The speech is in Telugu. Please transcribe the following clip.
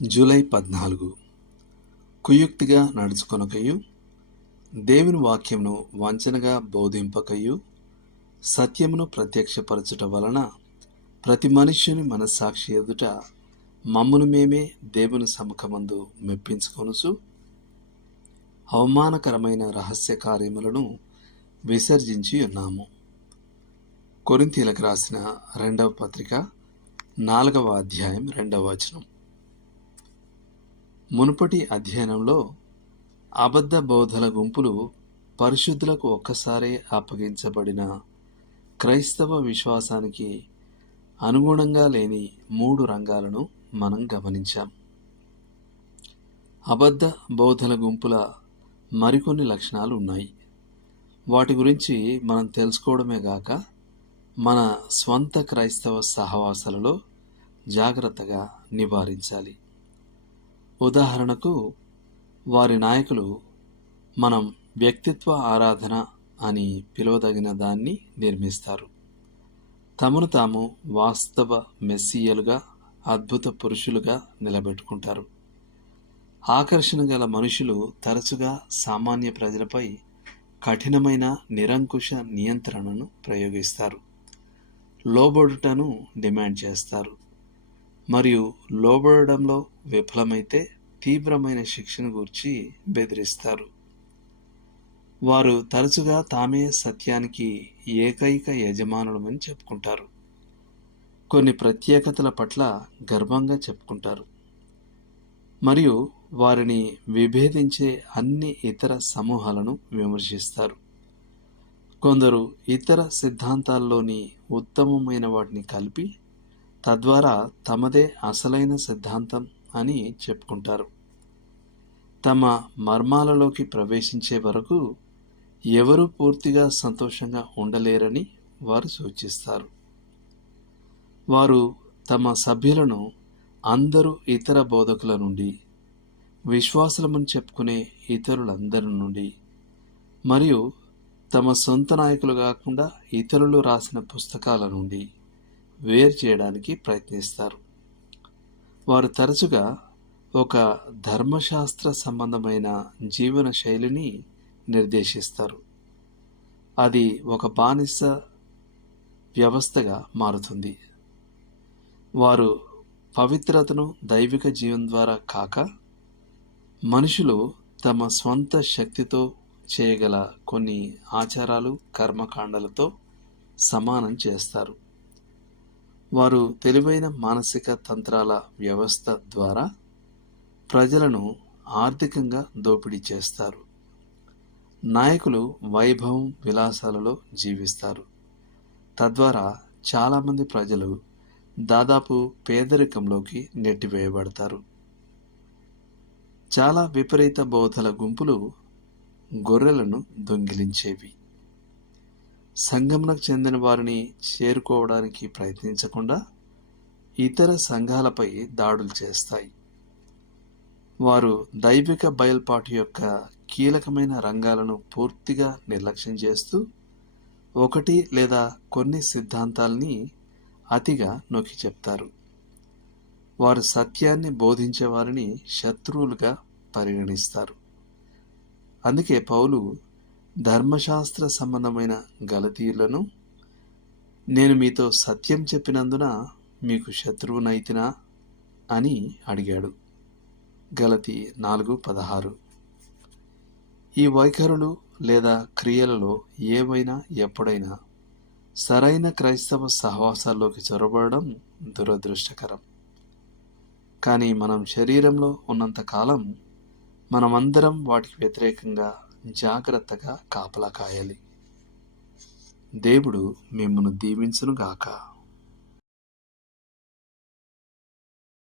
జూలై 14. కుయుక్తిగా నడుచుకొనకయు, దేవుని వాక్యమును వంచనగా బోధింపకయు, సత్యమును ప్రత్యక్షపరచుట వలన ప్రతి మనుష్యుని మనస్సాక్షి ఎదుట మమ్మును మేమే దేవుని సముఖమందు మెప్పించుకొనుచు, అవమానకరమైన రహస్య కార్యములను విసర్జించి ఉన్నాము. కొరింథీయులకు రాసిన 2వ పత్రిక 4వ అధ్యాయం 2వ వచనం. మునుపటి అధ్యయనంలో అబద్ధ బోధల గుంపులు పరిశుద్ధులకు ఒక్కసారే అప్పగించబడిన క్రైస్తవ విశ్వాసానికి అనుగుణంగా లేని 3 రంగాలను మనం గమనించాం. అబద్ధ బోధల గుంపుల మరికొన్ని లక్షణాలు ఉన్నాయి. వాటి గురించి మనం తెలుసుకోవడమే గాక మన స్వంత క్రైస్తవ సహవాసాలలో జాగ్రత్తగా నివారించాలి. ఉదాహరణకు, వారి నాయకులు మనం వ్యక్తిత్వ ఆరాధన అని పిలువదగిన దాన్ని నిర్మిస్తారు. తమను తాము వాస్తవ మెస్సియలుగా, అద్భుత పురుషులుగా నిలబెట్టుకుంటారు. ఆకర్షణ గల మనుషులు తరచుగా సామాన్య ప్రజలపై కఠినమైన నిరంకుశ నియంత్రణను ప్రయోగిస్తారు. లోబడుటను డిమాండ్ చేస్తారు మరియు లోబడడంలో విఫలమైతే తీవ్రమైన శిక్షను గూర్చి బెదిరిస్తారు. వారు తరచుగా తామే సత్యానికి ఏకైక యజమానులమని చెప్పుకుంటారు. కొన్ని ప్రత్యేకతల పట్ల గర్వంగా చెప్పుకుంటారు మరియు వారిని విభేదించే అన్ని ఇతర సమూహాలను విమర్శిస్తారు. కొందరు ఇతర సిద్ధాంతాల్లోని ఉత్తమమైన వాటిని కలిపి తద్వారా తమదే అసలైన సిద్ధాంతం అని చెప్పుకుంటారు. తమ మర్మాలలోకి ప్రవేశించే వరకు ఎవరూ పూర్తిగా సంతోషంగా ఉండలేరని వారు సూచిస్తారు. వారు తమ సభ్యులను అందరూ ఇతర బోధకుల నుండి, విశ్వాసులమని చెప్పుకునే ఇతరులందరి నుండి మరియు తమ సొంత నాయకులు కాకుండా ఇతరులు రాసిన పుస్తకాల నుండి వేరు చేయడానికి ప్రయత్నిస్తారు. వారు తరచుగా ఒక ధర్మశాస్త్ర సంబంధమైన జీవన శైలిని నిర్దేశిస్తారు. అది ఒక బానిస వ్యవస్థగా మారుతుంది. వారు పవిత్రతను దైవిక జీవం ద్వారా కాక, మనుషులు తమ స్వంత శక్తితో చేయగల కొన్ని ఆచారాలు, కర్మకాండలతో సమానం చేస్తారు. వారు తెలివైన మానసిక తంత్రాల వ్యవస్థ ద్వారా ప్రజలను ఆర్థికంగా దోపిడీ చేస్తారు. నాయకులు వైభవం, విలాసాలలో జీవిస్తారు. తద్వారా చాలామంది ప్రజలు దాదాపు పేదరికంలోకి నెట్టివేయబడతారు. చాలా విపరీత బోధల గుంపులు గొర్రెలను దొంగిలించేవి. సంఘమునకు చెందిన వారిని చేరుకోవడానికి ప్రయత్నించకుండా ఇతర సంఘాలపై దాడులు చేస్తాయి. వారు దైవిక బయల్పాటు యొక్క కీలకమైన రంగాలను పూర్తిగా నిర్లక్ష్యం చేస్తూ ఒకటి లేదా కొన్ని సిద్ధాంతాల్ని అతిగా నొక్కి చెప్తారు. వారు సత్యాన్ని బోధించే వారిని శత్రువులుగా పరిగణిస్తారు. అందుకే పౌలు ధర్మశాస్త్ర సంబంధమైన గలతీయులను, నేను మీతో సత్యం చెప్పినందున మీకు శత్రువునైతినా అని అడిగాడు. గలతీ 4:16. ఈ వైఖరులు లేదా క్రియలలో ఏవైనా ఎప్పుడైనా సరైన క్రైస్తవ సహవాసాల్లోకి చొరబడడం దురదృష్టకరం. కానీ మనం శరీరంలో ఉన్నంతకాలం మనమందరం వాటికి వ్యతిరేకంగా జాగ్రత్తగా కాపలా కాయాలి. దేవుడు మిమ్మును దీవించునుగాక.